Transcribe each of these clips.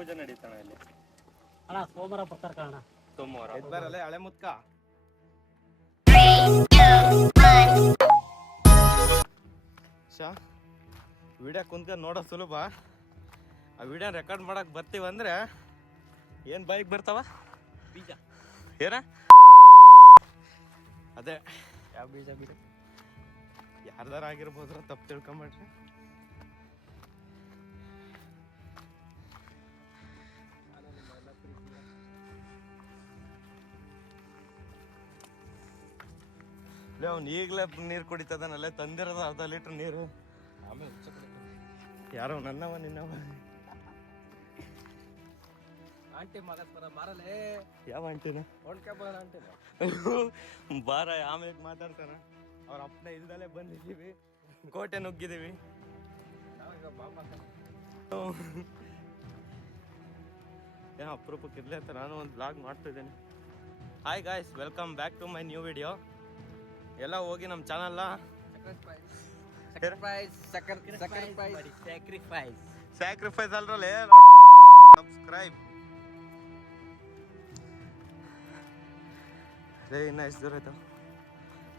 ಪೂಜೆ ನಡೀತಾನ ಇಲ್ಲಿ ಅಣ್ಣ ಸೋಮವಾರ ಬರ್ತಾರ ಕಾರಣ ಸೋಮವಾರ ಬರಲ್ಲ ಹಳೆ ಮುತ್ಕ ವಿಡಿಯೋ ಕುಂತ್ಕೊಂಡು ನೋಡೋ ಸುಲಭ ಆ ವಿಡಿಯೋ ರೆಕಾರ್ಡ್ ಮಾಡಕ್ ಬರ್ತೀವಂದ್ರೆ ಏನ್ ಬೈಕ್ ಬರ್ತಾವ ಬೀಜ ಏನ ಅದೇ ಯಾವ ಬೀಜ ಬೀಜ ಯಾರ್ದಾರ ಆಗಿರ್ಬೋದ್ರ ತಪ್ಪು ತಿಳ್ಕೊಂಬೇಡ್ರಿ ಅವ್ನು ಈಗಲೇ ನೀರು ಕುಡಿತದನಲ್ಲೇ ತಂದಿರೋದು ಅರ್ಧ ಲೀಟ್ರ್ ನೀರು ಆಮೇಲೆ ಯಾರೋ ನನ್ನವ ನಿನ್ನವ ಆಂಟಿ ಮಾರಲೇ ಯಾವ ಆಂಟಿನ ಬಾರ ಆಮೇಲೆ ಮಾತಾಡ್ತಾನ ಅವ್ರ ಅಪ್ಪನ ಇಲ್ದಲೇ ಬಂದಿದ್ದೀವಿ ಕೋಟೆ ನುಗ್ಗಿದ್ದೀವಿ ಏನೋ ಅಪರೂಪಕ್ಕೆ ಇರ್ಲಿ ಅಂತ ನಾನು ಒಂದು ಬ್ಲಾಗ್ ಮಾಡ್ತಿದ್ದೇನೆ. Hi guys, welcome back to my new video. ಎಲ್ಲ ಹೋಗಿ ನಮ್ಮ ಚಾನಲ್ನ ಸ್ಯಾಕ್ರಿಫೈಸ್ ಅಲ್ರಲ್ಲೇ ಸಬ್ಸ್ಕ್ರೈಬ್. ರೇ ಇನ್ನ ಎಷ್ಟು ದೂರ ಆಯ್ತು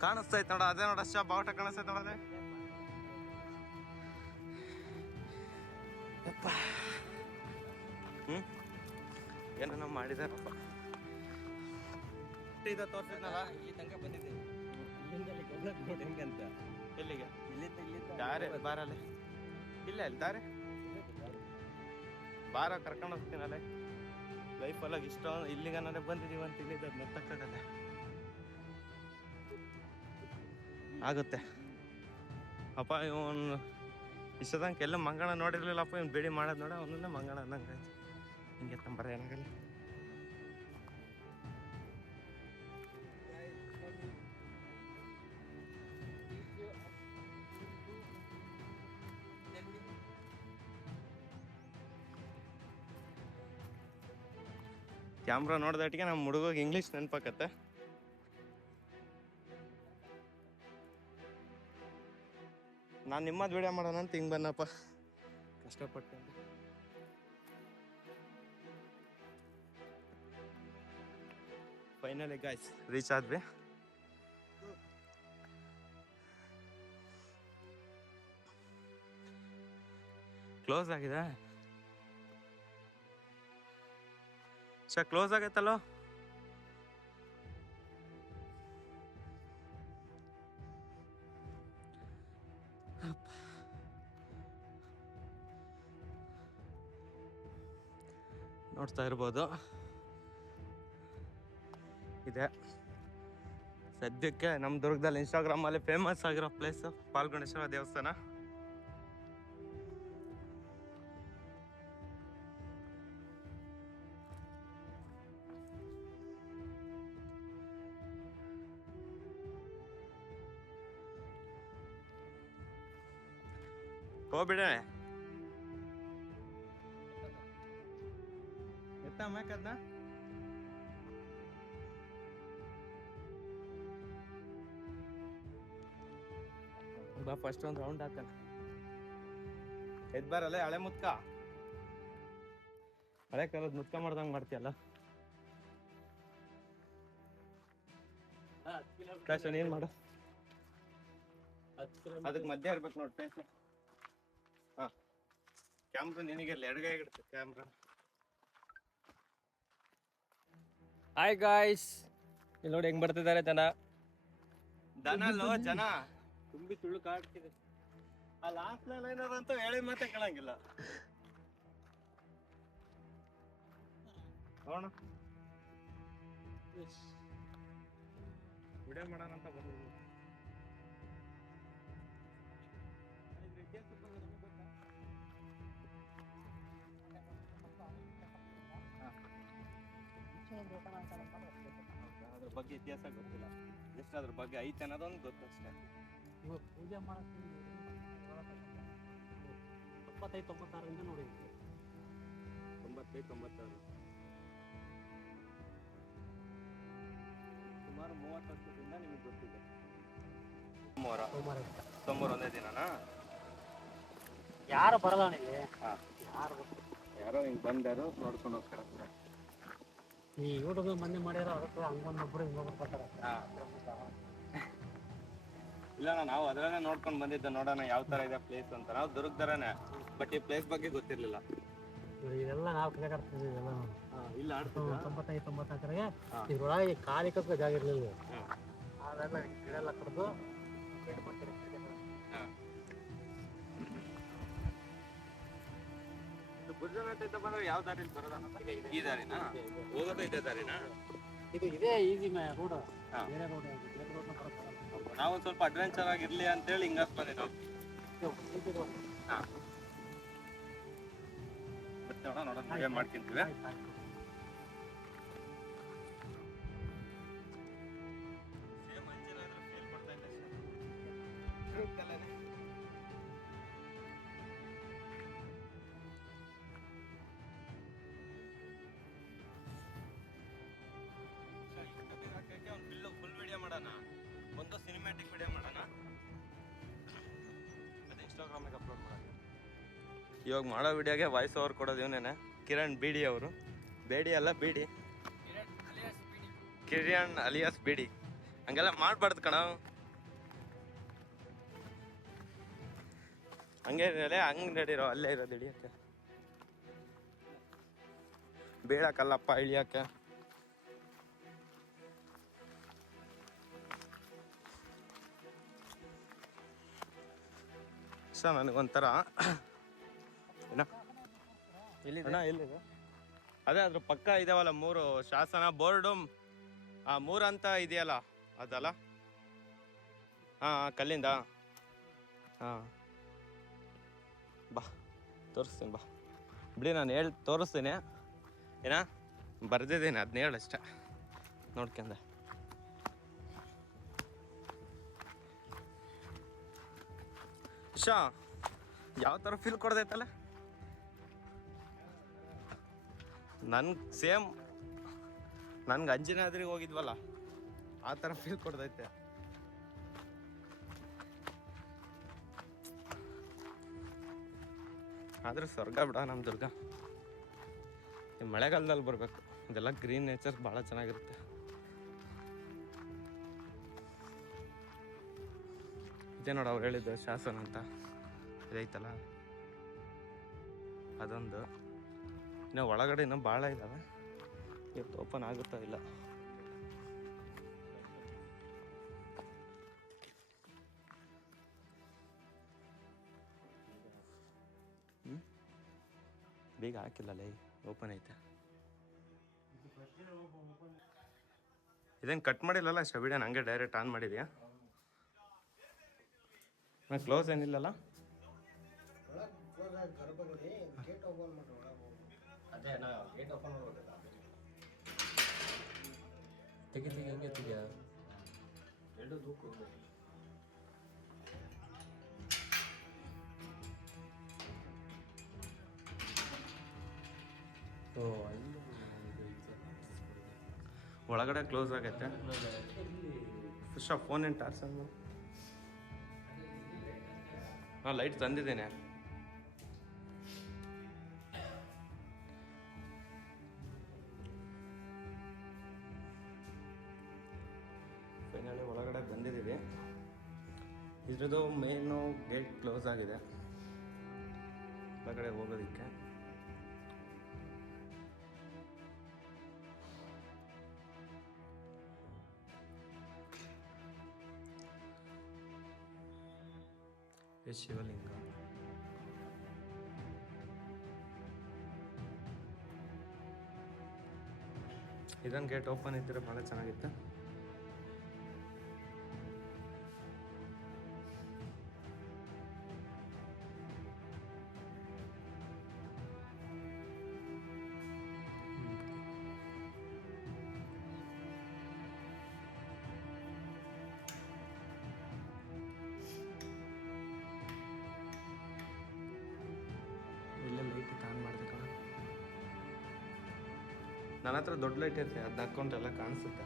ಕಾಣಿಸ್ತೈತೆ ನೋಡ, ಅದೇ ನೋಡ ಅಷ್ಟ ಬಾವುಟ ಕಾಣಿಸ್ತೈತೆ ನೋಡದೆ. ಏನೋ ಮಾಡಿದಾರಪ್ಪ. ಇದು ತೋರ್ಸಿದ್ನಲ್ಲ ಇಲ್ಲಿ ತನಕ ಬಂದಿದ್ದೆ, ಹೆಂಗಂತ ಎಲ್ಲಿಗೆ ದಾರೆ ಬಾರಲ್ಲೇ ಇಲ್ಲ ಅಲ್ಲಿ ದಾರೆ ಬಾರ ಕರ್ಕೊಂಡು ಹೋಗ್ತೀನಲ್ಲೇ. ಲೈಫಲ್ಲಾಗ ಇಷ್ಟ ಇಲ್ಲಿಗ ನಾನೇ ಬಂದಿದ್ದೀವಿ ಅಂತ ಇಲ್ಲಿದ್ದ ನೆತ್ತಕ್ಕಾಗಲ್ಲ ಆಗುತ್ತೆ ಅಪ್ಪ. ಇವನು ಇಷ್ಟದಂಗೆ ಎಲ್ಲ ಮಂಗಣ ನೋಡಿರ್ಲಿಲ್ಲಪ್ಪ, ಇವ್ನು ಬೇಡಿ ಮಾಡೋದು ನೋಡ ಅವನನ್ನ ಮಂಗಣ ಅಂದಂಗೆ ಆಯ್ತು. ಹಿಂಗೆ ತಂಬರ ಏನಾಗಲ್ಲ. ಕ್ಯಾಮ್ರಾ ನೋಡ್ದಟ್ಟಿಗೆ ನಮ್ಮ ಹುಡುಗ ಇಂಗ್ಲೀಷ್ ನೆನಪಾಕತ್ತೆ. ನಾನು ನಿಮ್ಮದು ವಿಡಿಯೋ ಮಾಡೋಣ ಅಂತ ಹಿಂಗೆ ಬನ್ನಪ್ಪ ಕಷ್ಟಪಟ್ಟು. ಫೈನಲಿ ಗಾಯ್ಸ್ ರೀಚ್ ಆದ್ವಿ. ಕ್ಲೋಸ್ ಆಗಿದೆ, ಕ್ಲೋಸ್ ಆಗೈತಲ್ಲೋ. ನೋಡ್ತಾ ಇರ್ಬೋದು, ಇದೆ ಸದ್ಯಕ್ಕೆ ನಮ್ಮ ದುರ್ಗದಲ್ಲಿ ಇನ್ಸ್ಟಾಗ್ರಾಮಲ್ಲಿ ಫೇಮಸ್ ಆಗಿರೋ ಪ್ಲೇಸ್ ಪಾಲ್ಗುಣೇಶ್ವರ ದೇವಸ್ಥಾನ. ಹೋಗ್ಬಿಡ ಎತ್ತಮ್ಮಕದ್ನ ಬಾ ಫಸ್ಟ್ ಒಂದು ರೌಂಡ್ ಹಾಕಣ. ಎದ್ ಬಾರಲ್ಲ ಹಳೆ ಮುತ್ಕ, ಹಳೆ ಕಾಲದ ಮುತ್ಕ ಮಾಡ್ದಂಗೆ ಮಾಡ್ತೀಯಲ್ಲ. ಫ್ಯಾಷನ್ ಏನ್ ಮಾಡು, ಅದಕ್ಕೆ ಮಧ್ಯ ಇರ್ಬೇಕು ನೋಡಿ ಫ್ಯಾಷನ್. ಹಾ ಕ್ಯಾಮ್ರಾ ನಿನಗಿರ್ಲಿ, ಎಡಗೈ ಇಡ್ತೆ ಕ್ಯಾಮ್ರಾ. ಹಾಯ್ ಗಾಯ್ಸ್, ಇಲ್ಲಿ ನೋಡಿ ಹೆಂಗ್ ಬರ್ತಿದ್ದಾರೆ ಜನ. ಜನ ತುಂಬಿ ತುಳುಕಾಡ್ತಿದೆ. ಆ ಲಾಸ್ಟ್ ಲೈನರ್ ಅಂತೂ ಹೇಳಿ ಮತ್ತೆ ಕೇಳಂಗಿಲ್ಲ. ನೋಡ ವಿಡಿಯೋ ಮಾಡೋಣ ಅಂತ ಬಂದಿದ್ವಿ. ಅದ್ರ ಬಗ್ಗೆ ಇತಿಹಾಸ ಗೊತ್ತಿಲ್ಲ, ಜಸ್ಟ್ ಅದ್ರ ಬಗ್ಗೆ ಐತೆ ಅನ್ನೋದೊಂದು ಗೊತ್ತು ಅಷ್ಟೇ. ಇವಾಗ ಪೂಜೆ ಮಾಡಕ್ಕೆ 95-96 ನೋಡಿದ್ವಿ. 95-96 ಸುಮಾರು 30 ವರ್ಷದಿಂದ ನಿಮಗೆ ಗೊತ್ತಿದೆ. ಸೋಮವಾರ ಒಂದೇ ದಿನನಾ? ಯಾರು ಬರಲ್ಲ ನನಗೆ, ಯಾರು ಯಾರೋ ಹಿಂಗೆ ಬಂದಾರು ನೋಡ್ಕೊಂಡು ಹೋಗ್ತಾರೆ. ಈ ಯೂಟ್ಯೂಬ್ ಮಂದಿ ಮಾಡ್ಯಾರ ಅದಕ್ಕೆ ಹಂಗೊಂದೊಬ್ರು ಇನ್ನೊಬ್ರು ಬರ್ತಾರೆ. ಇಲ್ಲ ನಾವು ಅದರಲ್ಲೇ ನೋಡ್ಕೊಂಡು ಬಂದಿದ್ದೆ, ನೋಡೋಣ ಯಾವ ತರ ಇದೆ ಪ್ಲೇಸ್ ಅಂತ. ನಾವು ದುರ್ಗದರನೇ, ಬಟ್ ಈ ಪ್ಲೇಸ್ ಬಗ್ಗೆ ಗೊತ್ತಿರ್ಲಿಲ್ಲ. ಇದೆಲ್ಲ ನಾವು ಕ್ರಿಕೆಟ್ ಆಡ್ತಿದ್ವಿ ಎಲ್ಲ ಇಲ್ಲ ಆಡ್ತಿದ್ವಿ 95-94 ಇದ್ರೊಳಗೆ ಕಾಲಿಕಕ್ಕೆ ಜಾಗ ಇರಲಿಲ್ಲ. ಅದೆಲ್ಲ ಗಿಡ ಎಲ್ಲ ಕಡ್ದು ಗುಜರಾತ್ ಬಂದ್ರೆ ಯಾವ ದಾರಿಲಿ ಬರೋದ? ಈ ದಾರಿನಾ ಹೋಗೋದು? ಇದೇ ದಾರಿನಾ? ಇದು ಇದೇ ಈಸಿ ರೋಡ್, ಬೇರೆ ರೋಡ್ ನಾವು ಸ್ವಲ್ಪ ಅಡ್ವೆಂಚರ್ ಆಗಿರ್ಲಿ ಅಂತೇಳಿ ಹಿಂಗಾಸ್ ಬಂದಿದ್ದು. ನೋಡೋಣ ಮಾಡ್ಕೊಂತೀವಿ. ಫುಲ್ ವಿಡಿಯೋ ಮಾಡೋಣ, ಒಂದು ಸಿನಿಮ್ಯಾಟಿಕ್ ವಿಡಿಯೋ ಮಾಡೋಣ, ಮತ್ತೆ ಇನ್ಸ್ಟಾಗ್ರಾಮಿಗೆ ಅಪ್ಲೋಡ್ ಮಾಡೋಣ. ಇವಾಗ ಮಾಡೋ ವಿಡಿಯೋಗೆ ವಾಯ್ಸ್ ಓವರ್ ಕೊಡೋದು ಇವನೇನೆ, ಕಿರಣ್ ಬಿಡಿ ಅವರು. ಬೇಡಿ ಅಲ್ಲ ಬಿಡಿ, ಕಿರಣ್ ಅಲಿಯಾಸ್ ಬಿಡಿ. ಹಂಗೆಲ್ಲ ಮಾಡ್ಬಾರ್ದು ಕಣ. ಹಂಗೆ ಹಂಗೆ ನಡೀರೋ, ಅಲ್ಲೇ ಇರೋದು ಹಿಡಿಯಕ್ಕೆ, ಬೇಡಕ್ಕಲ್ಲಪ್ಪ ಇಳಿಯಕ್ಕೆ. ಇಷ್ಟ ನನಗೊಂಥರ ಏನ ಎಲ್ಲಿದೆ ಅದೇ ಅದ್ರ ಪಕ್ಕ ಇದಾವಲ್ಲ 3 ಶಾಸನ ಬೋರ್ಡು, ಆ 3 ಅಂತ ಇದೆಯಲ್ಲ ಅದಲ್ಲ. ಕಲ್ಲಿಂದ. ಬಾ ತೋರಿಸ್ತೀನಿ, ಬಾ ಬಿಡಿ, ನಾನು ತೋರಿಸ್ತೀನಿ. ಏನ ಬರ್ದಿದ್ದೀನಿ, ಅದನ್ನ ಹೇಳಷ್ಟೆ ನೋಡ್ಕೊಂಡೆ. ಯಾವ ಥರ ಫೀಲ್ ಕೊಡ್ದೈತಲ್ಲ ನನ್ಗೆ, ಸೇಮ್ ನನ್ಗೆ ಅಂಜನಾದ್ರಿಗೆ ಹೋಗಿದ್ವಲ್ಲ ಆ ಥರ ಫೀಲ್ ಕೊಡ್ದೈತೆ. ಆದ್ರೆ ಸ್ವರ್ಗ ಬಿಡ ನಮ್ಮ ದುರ್ಗ. ಈ ಮಳೆಗಾಲದಲ್ಲಿ ಬರಬೇಕು, ಇದೆಲ್ಲ ಗ್ರೀನ್ ನೇಚರ್ ಭಾಳ ಚೆನ್ನಾಗಿರುತ್ತೆ. ಇದೇ ನೋಡು ಅವ್ರು ಹೇಳಿದ್ದು ಶಾಸನ ಅಂತ ಇದೈತಲ್ಲ, ಅದೊಂದು. ಇನ್ನು ಒಳಗಡೆ ಇನ್ನೂ ಭಾಳ ಇದ್ದಾವೆ, ಇವತ್ತು ಓಪನ್ ಆಗುತ್ತಾ ಇಲ್ಲ. ಬೇಗ ಹಾಕಿಲ್ಲಲ್ಲ, ಓಪನ್ ಐತೆ. ಇದೇನು ಕಟ್ ಮಾಡಿಲ್ಲಲ್ಲ ಶಬಿಡಿಯನ್, ಹಂಗೆ ಡೈರೆಕ್ಟ್ ಆನ್ ಮಾಡಿದ್ಯಾ? ಕ್ಲೋಸ್ ಏನಿಲ್ಲಲ್ಲ? ಒಳಗಡೆ ಕ್ಲೋಸ್ ಆಗೈತೆ. ಫಸ್ಟ್ ಫೋನ್ ಏನು ಟಾರ್ಚ್ ಅಂದು ಲೈಟ್ ತಂದಿದ್ದೇನೆ. ಫೈನಲಿ ಒಳಗಡೆ ಬಂದಿದ್ದೀವಿ. ಇದ್ರದ್ದು ಮೇನು ಗೇಟ್ ಕ್ಲೋಸ್ ಆಗಿದೆ ಒಳಗಡೆ ಹೋಗೋದಕ್ಕೆ. ಶಿವಲಿಂಗ. ಇದೊಂದು ಗೇಟ್ ಓಪನ್ ಇದ್ದರೆ ಭಾಳ ಚೆನ್ನಾಗಿತ್ತು. ಇಲ್ಲೇ ಲೈಟ್ ಆನ್ ಮಾಡಿದೆ ಕಣ. ನನ್ನ ಹತ್ರ ದೊಡ್ಡ ಲೈಟ್ ಇರುತ್ತೆ, ಅದನ್ನ ಹಾಕೊಂಡ್ರೆಲ್ಲ ಕಾಣಿಸುತ್ತೆ.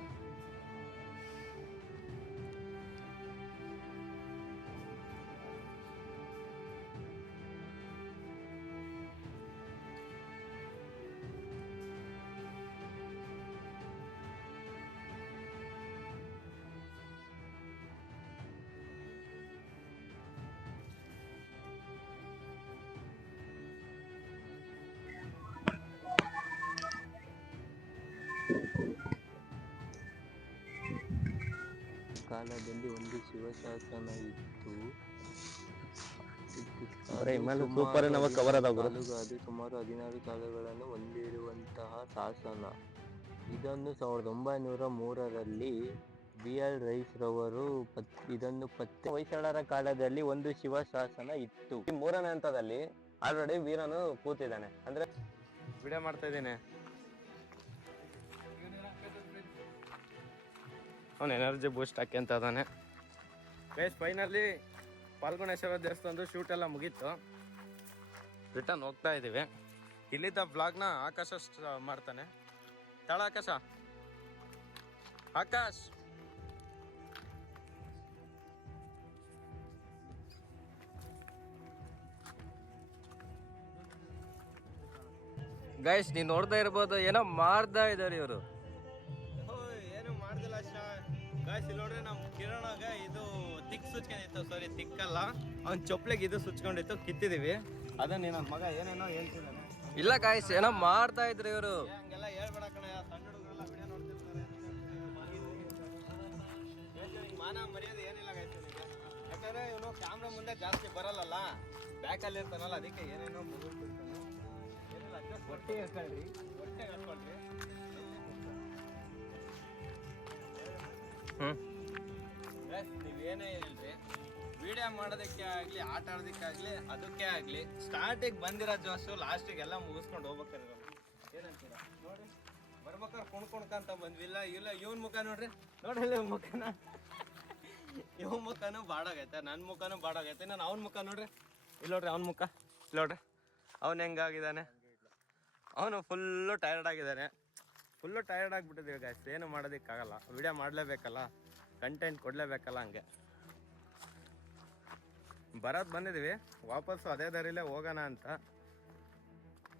ಕಾಲದಲ್ಲಿ ಒಂದು ಶಿವಶಾಸನ ಇತ್ತು. ಸೂಪರ್ ನಮಗೆ ಕವರ್ ಅದು ಸುಮಾರು 16 ಸಾಲುಗಳನ್ನು ಹೊಂದಿರುವಂತಹ ಶಾಸನ. ಇದನ್ನು 1903ರಲ್ಲಿ BL ರೈಸ್ ರವರು ಇದನ್ನು ಪತ್ತೆ. ಹೊಯ್ಸಳರ ಕಾಲದಲ್ಲಿ ಒಂದು ಶಿವಶಾಸನ ಇತ್ತು. ಈ 3ನೇ ಹಂತದಲ್ಲಿ ಆಲ್ರೆಡಿ ವೀರನು ಕೂತಿದ್ದಾನೆ, ಅಂದ್ರೆ ವಿಡಿಯೋ ಮಾಡ್ತಾ ಇದ್ದೀನಿ. ಅವನು ಎನರ್ಜಿ ಬೂಸ್ಟ್ ಹಾಕಿ ಅಂತ ಅದಾನೆ ಗೈಸ್. ಫೈನಲಿ ಪಾಲ್ಗುಣೇಶ್ವರ ದೇವಸ್ಥಾನದ ಶೂಟ್ ಎಲ್ಲ ಮುಗೀತು, ರಿಟರ್ನ್ ಹೋಗ್ತಾ ಇದ್ದೀವಿ. ಇಲ್ಲಿದ್ದ ಬ್ಲಾಗ್ನ ಆಕಾಶ ಮಾಡ್ತಾನೆ. ತಾಳ ಆಕಾಶ. ಆಕಾಶ್ ಗೈಸ್ ನೀವ್ ನೋಡ್ತಾ ಇರ್ಬೋದು, ಏನೋ ಮಾಡ್ತಾ ಇದಾರೆ ಇವರು. ಏನು ಮಾಡ್ದಿಲ್ಲ ಗಾಯ್ಸ್. ಇಲ್ಲಿ ನೋಡ್ರಿ ನಮ್ ಕಿರಣಾಗ ಇದು ತಿಕ್ ಸುಚ್ಕೊಂಡಿತ್ತು. ಸಾರಿ ತಿಕ್ಕಲ್ಲ, ಅವ್ನ ಚೊಪ್ಲಿಗೆ ಇದು ಸುಚ್ಕೊಂಡಿತ್ತು, ಕಿತ್ತಿದೀವಿ. ಅದನ್ನ ನನ್ನ ಮಗ ಏನೇನೋ ಹೇಳ್ತಿದ್ದಾನೆ. ಇಲ್ಲ ಗಾಯ್ಸ್, ಏನೋ ಮಾಡ್ತಾ ಇದ್ರು ಇವರು. ಹಂಗೆಲ್ಲ ಹೇಳ್ಬೇಡ ಕಣ, ಸಣ್ಣ ಹುಡುಗರೆಲ್ಲ ವಿಡಿಯೋ ನೋಡ್ತಿರ್ತಾರೆ. ಮಾನ ಮರ್ಯಾದೆ ಏನಿಲ್ಲ ಗಾಯ್ಸ್ ನಿಮಗೆ. ಯಾಕಂದ್ರೆ ಇವನು ಕ್ಯಾಮ್ರಾ ಮುಂದೆ ಜಾಸ್ತಿ ಬರಲ್ಲಲ್ಲ, ಬ್ಯಾಕಲ್ಲಿ ಇರ್ತಾನಲ್ಲ, ಅದಕ್ಕೆ ಏನೇನೋ ಮುಗಿಸ್ತಿರ್ತಾನೆ. ಏನಿಲ್ಲ, ಹೊಟ್ಟೆ ಹಾಕೊಳ್ರಿ. ನೀವೇನೇ ಹೇಳ್ರಿ, ವಿಡಿಯೋ ಮಾಡೋದಕ್ಕೆ ಆಗ್ಲಿ, ಆಟ ಆಡೋದಕ್ಕಾಗ್ಲಿ, ಅದಕ್ಕೆ ಆಗ್ಲಿ ಸ್ಟಾರ್ಟಿಗೆ ಬಂದಿರೋ ಜೋಶು ಲಾಸ್ಟಿಗೆ ಎಲ್ಲ ಮುಗಿಸ್ಕೊಂಡು ಹೋಗ್ಬೇಕಾದ್ರೆ ಏನಂತೀರಾ ನೋಡ್ರಿ. ಬರ್ಬೇಕಾದ್ರೆ ಕುಣ್ಕೊಂಡ್ಕಂತ ಬಂದ್ವಿಲ್ಲ. ಇಲ್ಲ ಇವನ್ ಮುಖ ನೋಡ್ರಿ, ನೋಡ್ರಿ ಇವ್ ಮುಖನ. ಇವ್ ಮುಖನೂ ಬಾಡಾಗೈತೆ, ನನ್ನ ಮುಖನೂ ಬಾಡಾಗೈತೆ. ನಾನು ಅವ್ನ ಮುಖ ನೋಡ್ರಿ, ಇಲ್ಲಿ ನೋಡ್ರಿ ಅವ್ನ ಮುಖ, ಇಲ್ಲಿ ನೋಡ್ರಿ ಅವ್ನು ಹೆಂಗಾಗಿದ್ದಾನೆ. ಅವನು ಫುಲ್ಲು ಟಯರ್ಡ್ ಆಗಿದ್ದಾನೆ, ಫುಲ್ಲು ಟಯರ್ಡ್ ಆಗಿಬಿಟ್ಟಿದ್ದೀವಿ ಗಾಯ್ಸ್. ಏನು ಮಾಡೋದಕ್ಕಾಗಲ್ಲ, ವಿಡಿಯೋ ಮಾಡಲೇಬೇಕಲ್ಲ, ಕಂಟೆಂಟ್ ಕೊಡಲೇಬೇಕಲ್ಲ. ಹಂಗೆ ಬರೋದು ಬಂದಿದ್ದೀವಿ, ವಾಪಸ್ಸು ಅದೇ ದಾರಿಲೇ ಹೋಗೋಣ ಅಂತ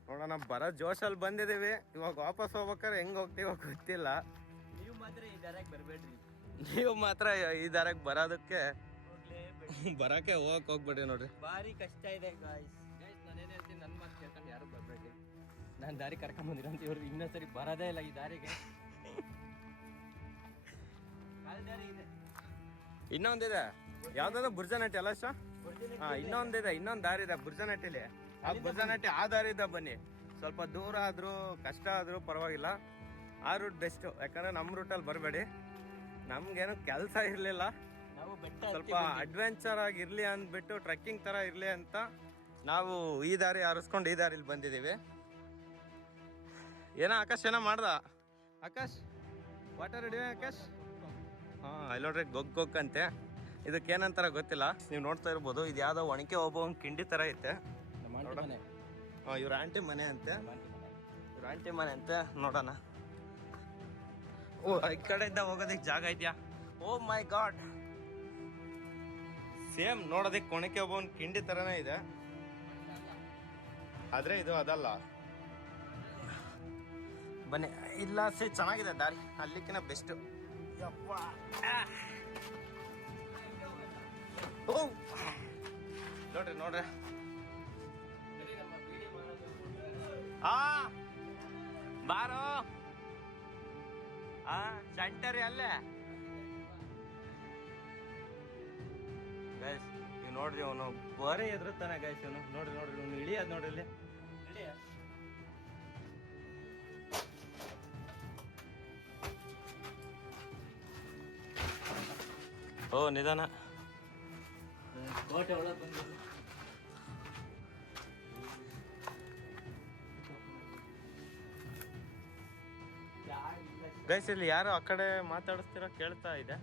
ನೋಡೋಣ. ಬರೋ ಜೋಶಲ್ಲಿ ಬಂದಿದ್ದೀವಿ. ಇವಾಗ ವಾಪಸ್ ಹೋಗ್ಬೇಕಾದ್ರೆ ಹೆಂಗೆ ಹೋಗ್ತೀವೋ ಗೊತ್ತಿಲ್ಲ. ನೀವು ಮಾತ್ರ ಈ ದಾರಕ್ಕೆ ಬರಬೇಡ್ರಿ. ನೀವು ಮಾತ್ರ ಈ ದಾರಕ್ಕೆ ಬರೋದಕ್ಕೆ ಬರೋಕ್ಕೆ ಹೋಗ್ಬೇಡಿ ನೋಡ್ರಿ. ಭಾರಿ ಕಷ್ಟ ಇದೆ ಗಾಯ್ಸ್. ನಾನೇನು ಹೇಳ್ತೀನಿ, ನನ್ನ ಮಾತು ಕೇಳ್ಕೊಂಡು ಯಾರು ಬರಬೇಡಿ. ನಾನು ದಾರಿ ಕರ್ಕೊಂಡ್ ಬಂದಿರೋ ಅಂತ ಇವ್ರು ಇನ್ನೊಂದ್ಸರಿ ಬರೋದೇ ಇಲ್ಲ ಈ ದಾರಿಗೆ. ಇನ್ನೊಂದಿದೆ, ಯಾವ್ದಾದ್ರು ಬುರ್ಜನಟ್ಟಿ ಅಲ್ಲ ಸರ್? ಇನ್ನೊಂದಿದೆ, ಇನ್ನೊಂದು ದಾರಿ ಇದೆ ಬುರ್ಜನಟ್ಟಿಲಿ. ಆ ಬುರ್ಜನಟ್ಟಿ ಆ ದಾರಿದ ಬನ್ನಿ. ಸ್ವಲ್ಪ ದೂರ ಆದ್ರೂ ಕಷ್ಟ ಆದ್ರೂ ಪರವಾಗಿಲ್ಲ, ಆ ರೂಟ್ ಬೆಸ್ಟು. ಯಾಕಂದ್ರೆ ನಮ್ಮ ರೂಟಲ್ಲಿ ಬರಬೇಡಿ, ನಮ್ಗೇನು ಕೆಲಸ ಇರಲಿಲ್ಲ. ನಾವು ಬೆಟ್ಟ ಸ್ವಲ್ಪ ಅಡ್ವೆಂಚರ್ ಆಗಿರ್ಲಿ ಅಂದ್ಬಿಟ್ಟು, ಟ್ರೆಕ್ಕಿಂಗ್ ತರ ಇರ್ಲಿ ಅಂತ ನಾವು ಈ ದಾರಿ ಆರಿಸ್ಕೊಂಡು ಈ ದಾರಿಲಿ ಬಂದಿದ್ದೀವಿ. ಏನೋ ಆಕಾಶ್ ಏನೋ ಮಾಡ್ದ. Akash water ready Akash? ಅಲ್ಲಿ ನೋಡ್ರಿ ಗೊಗ್ ಅಂತೆ. ಇದಕ್ಕೆ ಏನಂತಾರ ಗೊತ್ತಿಲ್ಲ, ನೀವು ನೋಡ್ತಾ ಇರ್ಬೋದು. ಇದು ಯಾವ್ದೋ ಒಣಕೆ ಒಬ್ಬ ಕಿಂಡಿ ತರ ಐತೆ. ಇವ್ರ ಆಂಟಿ ಮನೆ ಅಂತೆ, ಇವ್ರ ಆಂಟಿ ಮನೆ ಅಂತೆ. ನೋಡೋಣ. ಓ, ಈ ಕಡೆಯಿಂದ ಹೋಗೋದಕ್ಕೆ ಜಾಗ ಇದೆಯಾ? ಓ ಮೈ ಗಾಡ್, ಸೇಮ್ ನೋಡೋದಕ್ಕೆ ಒಣಕೆ ಒಬ್ಬ ಕಿಂಡಿ ತರನೇ ಇದೆ, ಆದ್ರೆ ಇದು ಅದಲ್ಲ. ಬನ್ನಿ, ಇಲ್ಲ ಚೆನ್ನಾಗಿದೆ ದಾರಿ, ಅಲ್ಲಿಕ್ಕಿನ ಬೆಸ್ಟ್. ನೋಡ್ರಿ ಬಾರೋ ಸೆಂಟರ್ ಅಲ್ಲೇ ಗೈಸ್. ನೀವು ನೋಡ್ರಿ, ಅವನು ಬರೀ ಎದುರುತ್ತಾನೆ ಗೈಸ್. ಇವನು ನೋಡ್ರಿ ಇವನು ಇಳಿಯೋದು ನೋಡ್ರಿ ಇಲ್ಲಿ. ಓ ನಿಧಾನ. ಕೋಟೆ ಒಳಗೆ ಬಂದು ಗೈಸ್, ಇಲ್ಲಿ ಯಾರು ಆ ಕಡೆ ಮಾತಾಡಿಸ್ತಿರೋ ಕೇಳ್ತಾ ಇದೆ.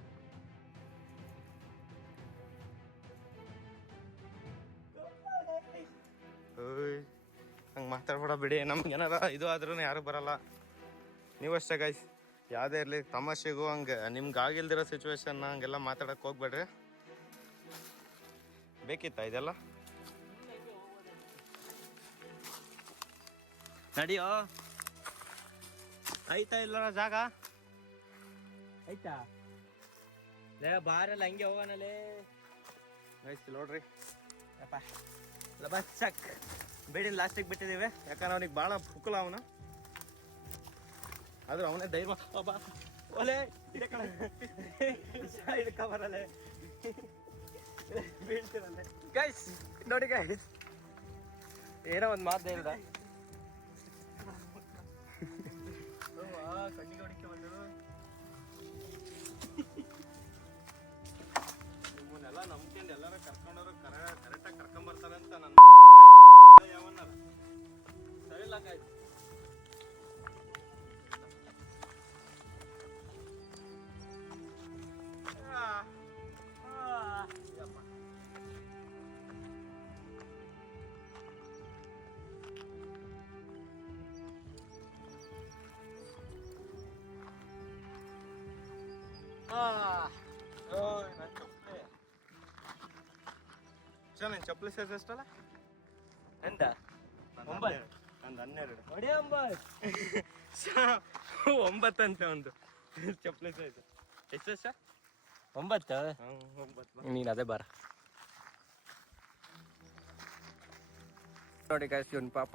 ಹಂಗೆ ಮಾತಾಡ್ಬೇಡ ಬಿಡಿ, ನಮ್ಗೆ ಏನಾರ ಇದು ಆದ್ರೂ ಯಾರು ಬರಲ್ಲ. ನೀವಷ್ಟೇ ಗೈಸ್, ಯಾವುದೇ ಇರಲಿ ತಮಾಷೆಗೂ ಹಂಗೆ ನಿಮ್ಗೆ ಆಗಿಲ್ದಿರೋ ಸಿಚುವೇಶನ್ನ ಹಂಗೆಲ್ಲ ಮಾತಾಡಕ್ಕೆ ಹೋಗ್ಬೇಡ್ರಿ. ಬೇಕಿತ್ತಾ ಇದೆಲ್ಲ? ನಡಿಯೋ, ಐತಾ ಇಲ್ಲ ಜಾಗ? ಆಯ್ತಾ ಬಾರಲ್ಲ, ಹಂಗೆ ಹೋಗೋಣಲೇ. ಗೈಸ್ ನೋಡ್ರಿ, ಚಕ್ ಬೇಡಿನ ಲಾಸ್ಟಿಗೆ ಬಿಟ್ಟಿದ್ದೀವಿ. ಯಾಕಂದ್ರೆ ಅವನಿಗೆ ಭಾಳ ಪುಕ್ಕಲ ಅವನು, ಆದ್ರೂ ಅವನೇ ಧೈರ್ಯ. ಒಲೆ ಹಿಡ್ಕ ಬರಲ್ಲ ಬೀಳ್ತಿರಲ್ಲ. ಗೈಸ್ ನೋಡಿ ಗೈಸ್, ಏನೋ ಒಂದು ಮಾತು ಹೇಳ್ದ. ಕಣ್ಣಿಗೆ ಹೊಡಿಕೆ ಬಂದು ನಿಮ್ಮನ್ನೆಲ್ಲ ನಂಬ್ಕೊಂಡು ಎಲ್ಲಾರ ಕರ್ಕೊಂಡವ್ರು ಕರೆಕ್ಟಾಗಿ ಕರ್ಕೊಂಬರ್ತಾರೆ ಅಂತ ನನ್ನ ಯಾವನ್ನಾರ ಸರಿ ಇಲ್ಲ ಗೈಸ್. ನನ್ನ ಚಪ್ಪಲಿ ಸೈಜ್ ಎಷ್ಟಲ್ಲ? ಎಂತ ನಂದು 12. ನೋಡಿ 9 ಅಂತ ಒಂದು ಚಪ್ಪಲಿ ಸೈಜ್. ಎಷ್ಟು ವರ್ಷ? 9. 9. ನೀನು ಅದೇ ಬಾರ. ನೋಡಿ ಗೈಸ್, ಇವನ್ ಪಾಪ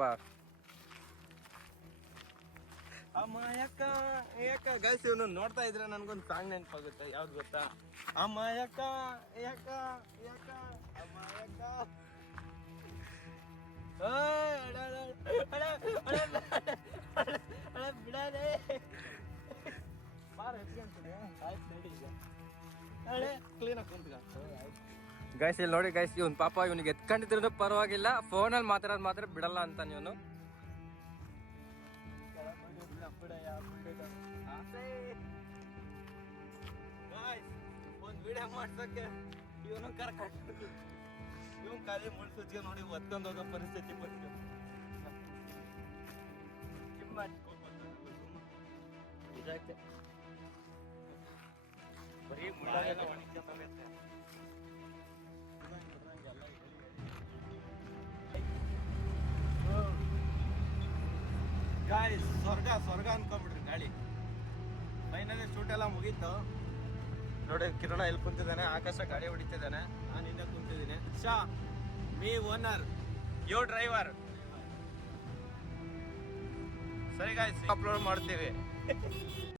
ಅಮಾಯಕ ಯಾಕ ಗೈಸ್, ಇವನು ನೋಡ್ತಾ ಇದ್ರೆ ನನ್ಗೊಂದು ಸಾಂಗ್ ನೆನಪಾಗುತ್ತೆ. ಯಾವ್ದು ಗೊತ್ತಾ? ಅಮಾಯಕ ಯಾಕ ಯಾಕ ಅಮಾಯಕ. ಗೈಸ್ ಇಲ್ಲಿ ನೋಡಿ ಗೈಸ್, ಇವನ್ ಪಾಪ ಇವನಿಗೆ ಎತ್ಕೊಂಡಿದ್ರು ಪರವಾಗಿಲ್ಲ, ಫೋನಲ್ಲಿ ಮಾತಾಡೋದು ಮಾತ್ರ ಬಿಡಲ್ಲ ಅಂತ ಇವನು. ಒಂದ್ ವಿಡಿಯೋ ಮಾಡ್ಸಕ್ಕೆ ಇವನು ಕರ್ಕೊಂಡು ಇವನ್ ಖಾಲಿ ಮುಳ್ಸುಜ್ಗೆ ನೋಡಿ ಒತ್ಕೊಂಡು ಹೋಗೋ ಪರಿಸ್ಥಿತಿ ಬಂತು. ಬರೀ ಮುಳ್ಳಾಗೆಲ್ಲ ಒಣಗ್ಕೊಂಡೋಗತ್ತೆ. ಗಾಳಿ ಸ್ವರ್ಗ ಅನ್ಕೊಂಡ್ಬಿಡ್ರಿ ಗಾಳಿ. ಫೈನಲಿ ಶೂಟ್ ಎಲ್ಲ ಮುಗೀತು ನೋಡಿ. ಕಿರಣ ಎಲ್ಲಿ ಕುಂತಿದ್ದಾನೆ, ಆಕಾಶ ಗಾಡಿ ಹೊಡಿತಿದ್ದಾನೆ, ನಾನು ಹಿಂದೆ ಕುಂತಿದ್ದೀನಿ. ಶಾ ಮೀ ಓನರ್, ಯೋ ಡ್ರೈವರ್. ಸರಿ ಗಾಯ್ಸ್, ಅಪ್ಲೋಡ್ ಮಾಡ್ತೀವಿ.